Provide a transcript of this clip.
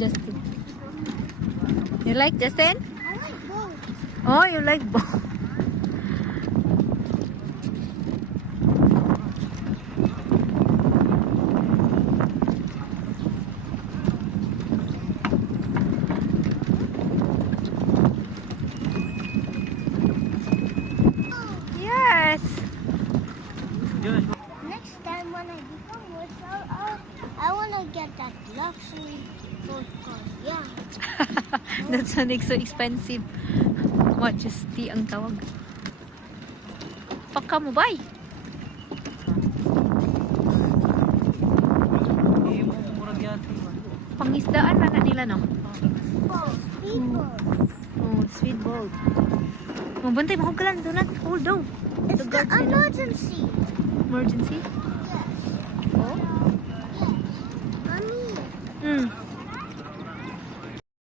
Justin. You like Justin? I like both. Oh, you like both. Yes. Next time when I become rich, I want to get that luxury boat car. Yeah. That's so expensive. Majesty ang tawag. Paka mo bay. Pangisdaan man na nila no. Oh, speedboat. Oh, sweet boat. Mabantay mo ka lang, do not hold on. It's the emergency. Emergency?